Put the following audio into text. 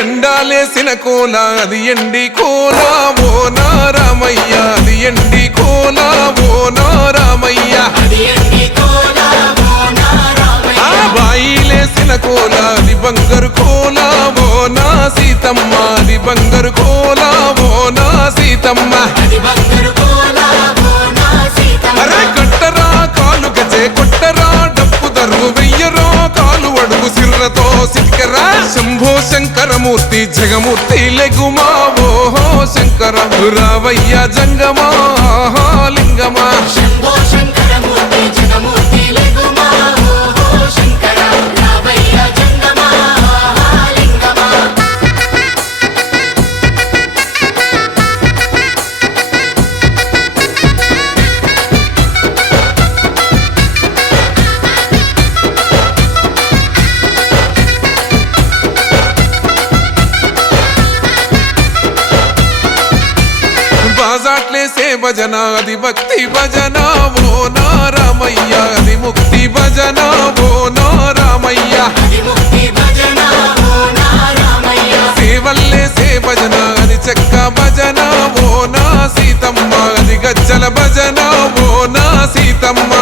ఎండాలేసిన కోల అది ఎండి కోల ఓ నా రామయ్య అది ఎండి కోల ఓ నా రామయ్య బాయిలేసిన కోల అది బంగారు కోల ఓ నా సీతమ్మ అది బంగారు కోల ఓ నా సీతమ్మ అరే కట్టరా కాలు గజే కొట్టరా డప్పు దరువు వెయ్యరో కాలు అడుగు సిర్రతో సిటికరా శంభో శంకరమూర్తి జగమూర్తి లెగుమా ఓహో శంకర రావయ్య జంగమా లింగమా శంభో శంకరమూర్తి జగమూర్తి లెగుమా ఓహో శంకర రావయ్య జంగమా లింగమా బాజాట్లేసే భజన అది భక్తి భజన ఓ నా రామయ్య అది ముక్తి భజన ఓ నా రామయ్య సేవల్లేసే భజన అది చెక్క భజన ఓ నా సీతమ్మ అది గజ్జల భజన ఓ నా సీతమ్మ